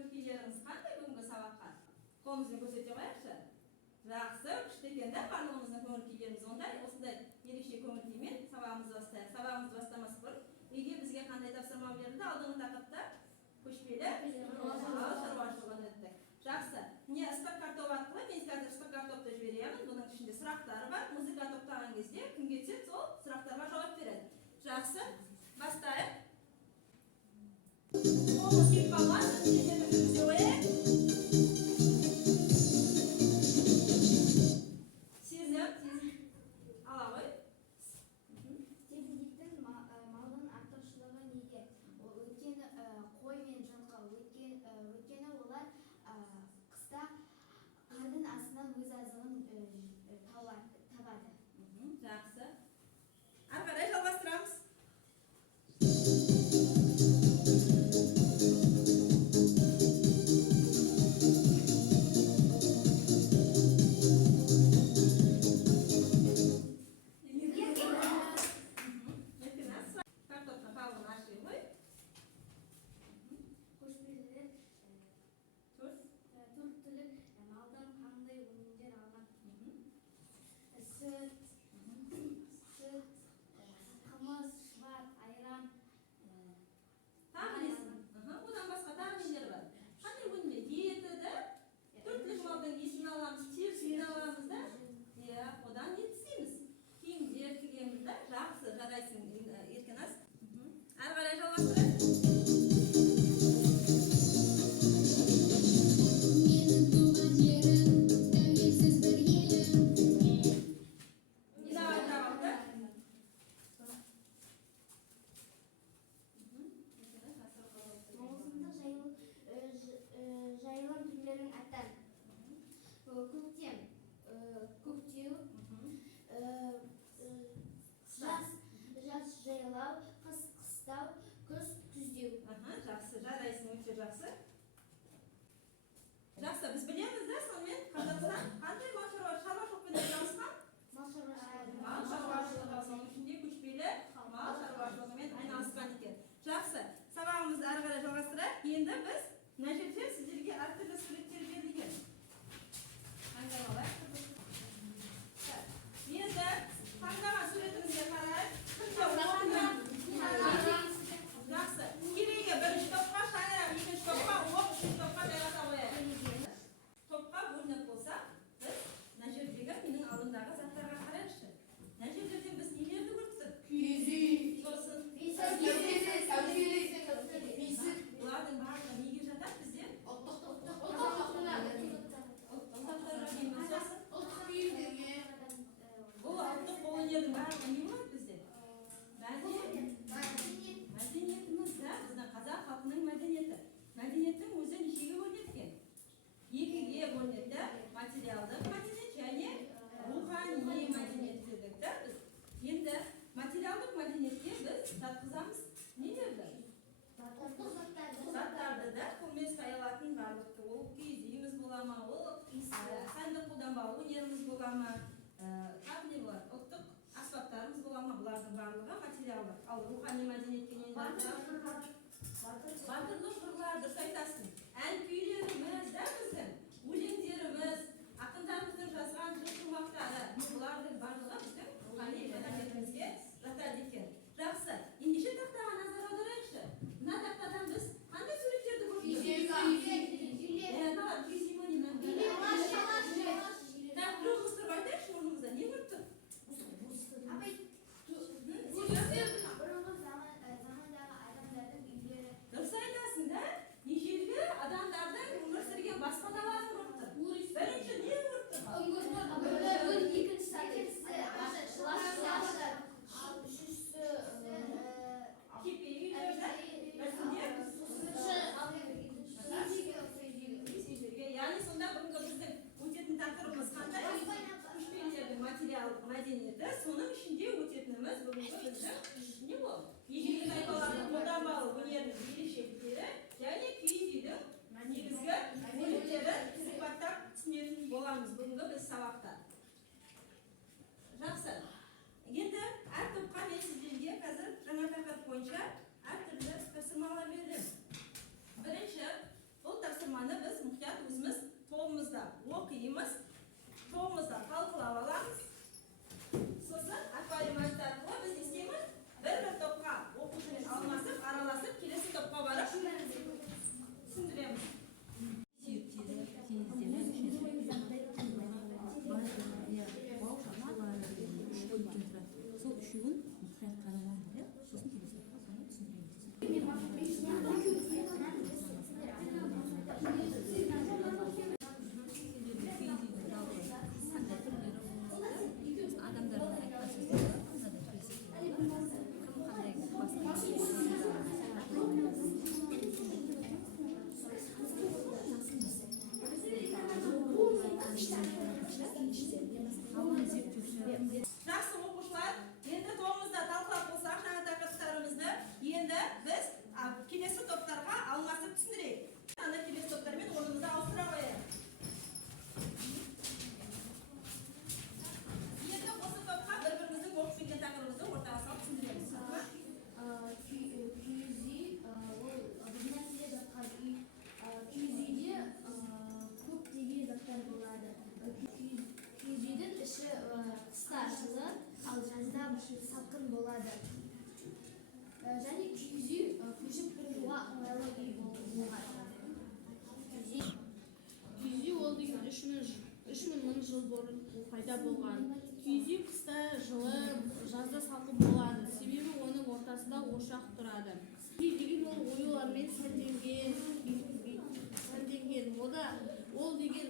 көңіл-күйлеріңіз қандай бүгінгі сабаққа? Қолымызбен көрсете қояйықшы. Жақсы, күшті екен да, барлығымыздың көңіл-күйлеріміз осындай ерекше көңіл-күймен сабағымызды бастайық. Сабағымызды бастамас бұрын үйге бізге қандай тапсырма берілді? Алдыңғы тақырыпта көшпелі мал шаруашылығын өттік. Жақсы. Міне стаккар топ арқылы мен қазір стаккар топты жіберемін. Бұның ішінде сұрақтары бар. Музыка тоқтаған кезде кімге түседі, сол сұрақтарға жауап береді. Жақсы. Бастайық. Қолымыз кеп қалмасын, тезірек жүргізе қояйық. Сезім, ала ғой. Темірдіктің малдың артықшылығы неде? Өйткені қой мен жылқы, өйткені олар қыста қардың астынан өз азығын табады. Жақсы. Ары қарай жалғастырамыз. Картопқа қалғын ашайын ғой. Көшпелілер төрт түлік малдан қандай өнімдер алған? Сүт, қымыз, шұбат, айран. Тағы несін? Одан басқа тағы нелер бар? Қандай өнімдер? Еті да, төрт түлік малдың етін аламыз, терісін аламыз да. Одан не істейміз? Киімдер тігеміз да. Жақсы, жарайсың, Еркеназ. Ары қарай жалғастырайық. Менің туған жерім, тәуелсіз бір елім. Не давай жауапты? Маусымдық жайылым түрлерін аттар. Көктем, көктеу, жаз жайлау, қыс қыстау, күз күздеу. Жақсы, жарайсың, өте жақсы. Жақсы, біз білеміз да, сонымен Қазақстан қандай мал шаруашылықпен айналысқан? Мал Мал шаруашылығы, соның ішінде көшпелі мал шаруашылығымен айналысқан екен. Жақсы, сабағымызды ары қарай жалғастырайық. Енді біз мына жерде сіздерге әртүрлі суреттер берілген. Таңдап алайық. Енді таңдаған суретімізге қарайық. Жақсы. Кереге бірінші топқа, шаңырақ екінші топқа, оқ үшінші топқа жайғаса қояйық. Топқа бөлініп болса, біз мына жердегі менің алдымдағы заттарға қарайықшы. Мына жерлерден біз нелерді көрдік? Киіз үй, Сосын бұлардың барлығы неге жатады бізде? ұлттық Бұл ұлттық қолөнердің барлығы не болады бізде? Мәдениетіміз да, біздің қазақ халқының мәдениеті. Мәдениеттің өзі нешеге бөлінеді екен? Екіге бөлінеді, материалдық мәдениет және рухани мәдениет дедік та біз. Енді материалдық мәдениетке біз жатқызамыз нелерді? Заттарды да, қолмен саялатын барлықты. Ол киіз үйіміз бола ма, ол сәндік қолданбалы өнеріміз бола ма, тағы не болады? Ұлттық аспаптарымыз бола ма, бұлардың барлығы материалдық. Ал рухани мәдениетке не жатқызамыз? Батырлық жырлар, дұрыс айтасың. Ән күйлеріміз да біздің, өлеңдеріміз, ақындарымыздың жазған жыр шумақтары, бұлардың барлығы біздің рухани мәдениетімізге жатады екен. Жақсы, ендеше тақтаға назар аударайықшы. Мына тақтадан біз қандай суреттерді көрдік? Так, біреуіміз тұрып айтайықшы орнымызда. Не көрдік? Бұрынғы замандағы адамдардың үйлері. Дұрыс айтасың да? Ежелгі адамдардың өмір сүрген баспаналарын көрдік. Бірінші не көрдік? Екіншісі ал үшіншісі және киіз үй көшіп қонуға ыңғайлы үй болған. Киіз үй ол деген 3000 мың жыл бұрын пайда болған. Киіз үй қыста жылы, жазда салқын болады, себебі оның ортасында ошақ тұрады. Киіз деген ол оюлармен сәнденген, ол деген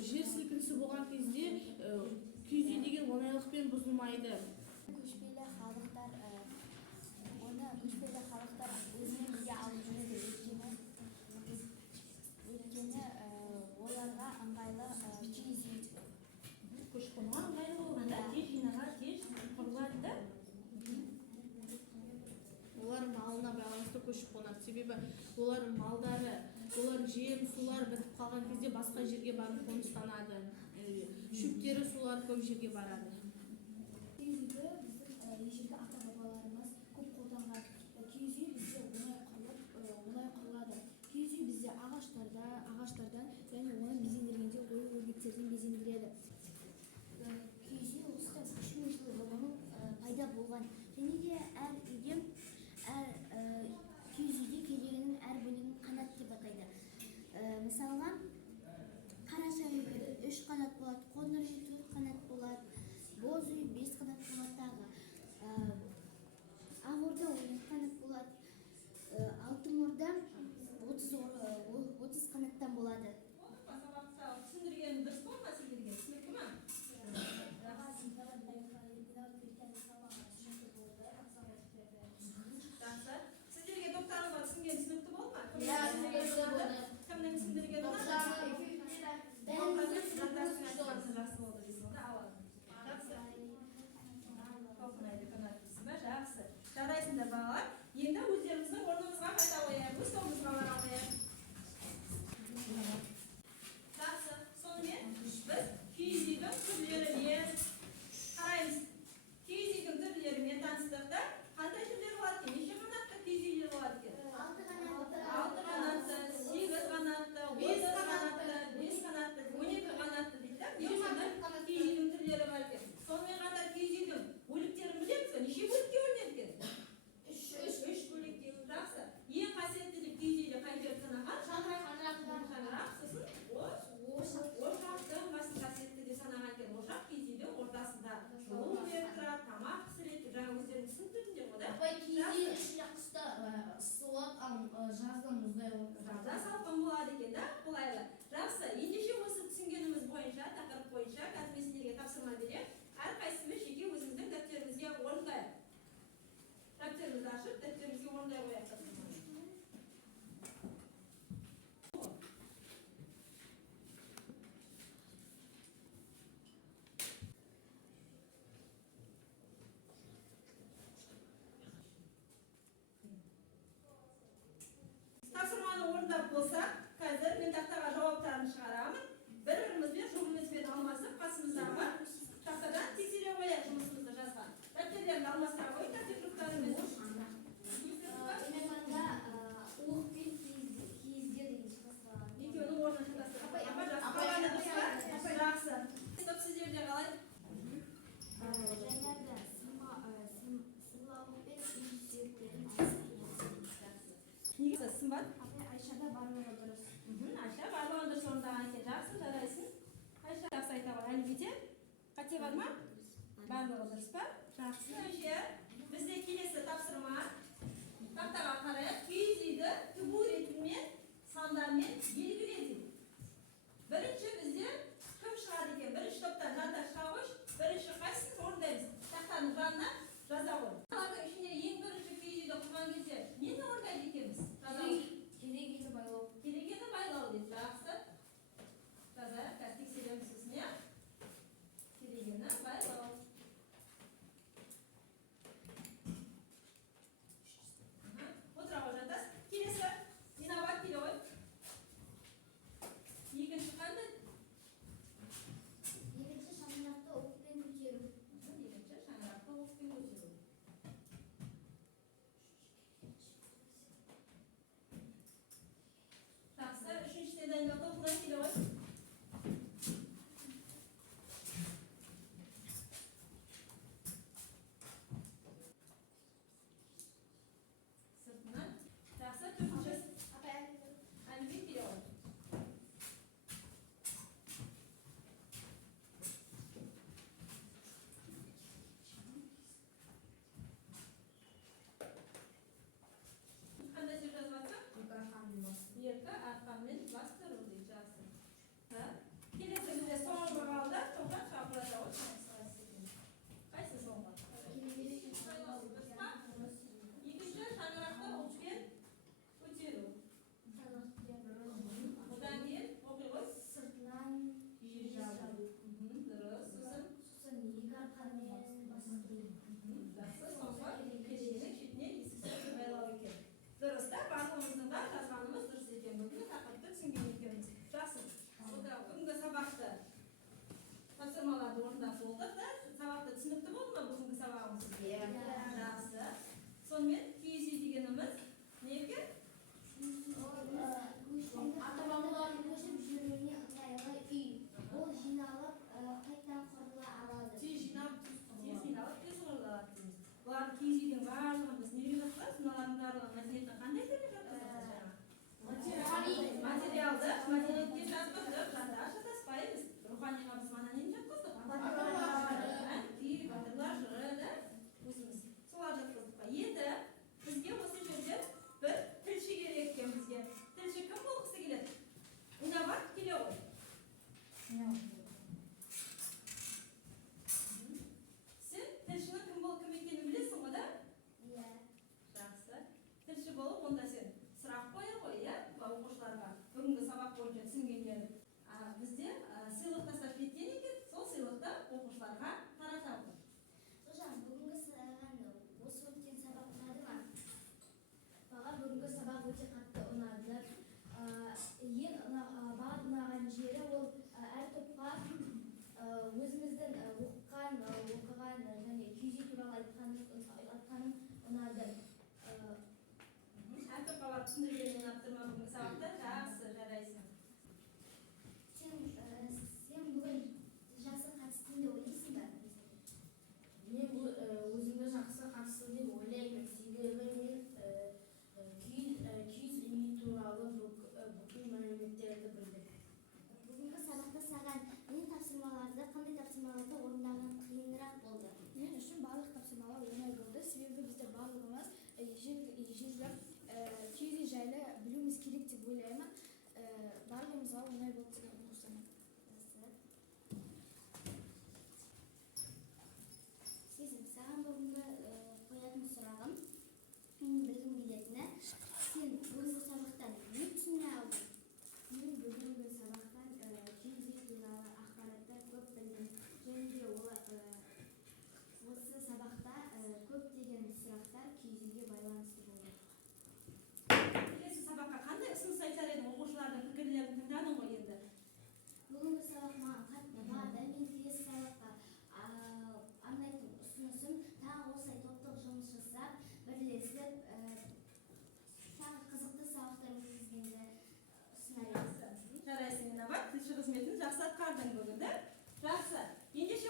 жер сілкінісі болған кезде киіз үй деген оңайлықпен бұзылмайды. Көшпелі халықтар өзімен бірге алып жүреді, өйткені оларға ыңғайлы киіз үй. Көшіп-қонуға ыңғайлы болғанда тез жинауға тез құрылады да. Олар малына байланысты көшіп қонады, себебі олар малдары, олар жем, сулар бітіп қалған кезде басқа жерге барып қоныстанады. Шөптері, сулар көп жерге барады. Киіз үйді біздің ежелгі ата-бабаларымыз көп қолданған. Киіз үй бізде оңай құрылады. Киіз үй бізде ағаштардан және оны безендіргенде ою өрнектерден безендіреді. Киіз үй осыдан 3000 жыл бұрын пайда болған. Және де әр үйде киіз үйде керегенің әр бөлігін қанат деп атайды. Мысалға, қараша үй 3 қанат болады, қоңыр үй 4 қанат болады, боз үй 5 қанат болады тағы. Ақ орда 10 қанат болады, алтын орда 30 қанаттан болады. Сабақта түсіндірген дұрыс па ма сіздерге? Түсінікті ма? Сіздерге топтарыңызға түсінген түсінікті болды ма? Кімнің түсіндіргені жақсы болды дейсің ғой, алады. Жақсы. Жарайсыңдар балалар. Енді өздеріміздің орнымызға қайта қояйық, өз тобымызға бара қояйық. Жақсы. Сонымен біз киіз үйдің түрлерімен қараймыз. Киіз үйдің түрлерімен таныстық да, қандай түрлер болады екен? Неше қанатты киіз үйлер болады екен? 6 қанатты, 8 қанатты, 5 қанатты, 5 қанатты, 12 қанатты дейді да. Киіз үйдің түрлері бар екен. Сонымен қатар киіз үйдің бөліктерін білеміз бе? Неше бөлікке бөлінеді екен? 3 бөлікке. Жақсы. Ең қасиетті деп киіз үйде қай жер санаған? Шаңырақ, сосын ошақтың басын қасиетті деп санаған екен. Ошақ киіз үйдің ортасында жылу беріп тұрады, тамақ пісіреді. Жаңа өздерің түсіндіңдер ғой да? Жазда мұздай болады. Жазда салқын болады екен да, қолайлы. Жақсы, ендеше осы түсінгеніміз бойынша, тақырып бойынша қазір мен сіздерге тапсырма беремін. Әрқайсымыз жеке өзіміздің дәптерімізге орындайық. Дәптерімізді ашып, дәптерімізге орындай қояйық тапсырманы. Тапсырманы орындап болсақ, қазір мен тақтаға жауаптарын шығарамын. Бір-бірімізбен жұмыспен алмасып, қасымыздағы тақтадан тексере қояйық жұмысымызды жазған. Дәптердерді алмастыра қойып, дәптер-кітаптарымен. Екеуінің орнын шатастырып. Жақсы. Стоп, сіздерде қалай? Негізі сымбат? Айшада барлығы дұрыс. Айша барлығын дұрыс орындаған екен. Жақсы, жарайсың. Айша жақсы айта ғой. Әлбете қате бар ма? Барлығы дұрыс па? Жақсы. Ендеше бізде келесі тапсырма. Тақтаға қарайық. Киіз үйді тігу ретімен, сандармен белгіледік. Бірінші бізде кім шығады екен? Бірінші топтан жандар шыға қойшы. Бірінші қайсысын орындаймыз? Тақтаның жанына жаза қой. Олардың ішінде ең бірінші киіз үйді құрған кезде нені орындайды екенбіз? Керегені байлау. Керегені байлау дейді. Жақсы. Жазайық, қазір тексереміз сосын, иә? Керегені байлау. нені жатқыздық? Батырлар жыры. Күй, батырлар жыры да өзіміз солар жатқыздық па. Енді бізге осы жерде бір тілші керек екен бізге. Тілші кім болғысы келеді? Онда бар, келе ғой. Сен тілшінің кім екенін білесің ғой да? Иә. Жақсы. Тілші болып, онда сен сұрақ қоя ғой, иә, оқушыларға бүгінгі сабақ бойынша түсінгендерін. Бізде сыйлық тастап кеткен екен, сол сыйлықты оқушыларға таратамыз. Hocam bugünkü осы өткен сабақ ұнады ма? Маған бүгінгі сабақ өте қатты ұнады. Маған ұнаған жері ол әр топқа өзіміздің оқыған және күйзі туралы айтқаным ұнады. Әр топқа барып түсіндіргенін ұнап тұр ма бүгінгі сабақта? Жақсы, жарайсың. Сен бүгін жақсы қатыстың деп ойлайсың ба? Мен өзімді жақсы қатысты деп ойлаймын. Себебі мен күйіз үй туралы бүкіл мәліметтерді білдім. Бүгінгі сабақта саған қандай тапсырмаларды орындаған қиынырақ болды? Мен үшін барлық тапсырмалар оңай болды. Себебі бізде барлығымыз ежелгі күйіз үй жайлы білуіміз керек деп ойлаймын. Барлығымызға оңай болды деген ойлаймын. Сезім, саған бүгінгі қоятын сұрағым, білгім келетіні, сен бүгінгі сабақтан не түсіне алдың? Мен бүгінгі сабақтан күйіз үй туралы ақпараттар көп білдім. Және де осы сабақта көптеген сұрақтар күйіз үйге байланысты болды. Келесі сабаққа қандай ұсыныс айтар едің? Оқушылардың пікірлерін тыңдадың ғой енді. Бүгінгі сабақ маған қатты ұнады. Мен келесі сабаққа арнайтын ұсынысым тағы осылай топтық жұмыс жасап, бірлесіп, тағы қызықты сабақтар өткізгенді ұсынар едім. Жарайсың, Инабат. Тілші қызметін жақсы атқардың бүгін, да? Жақсы. Ендеше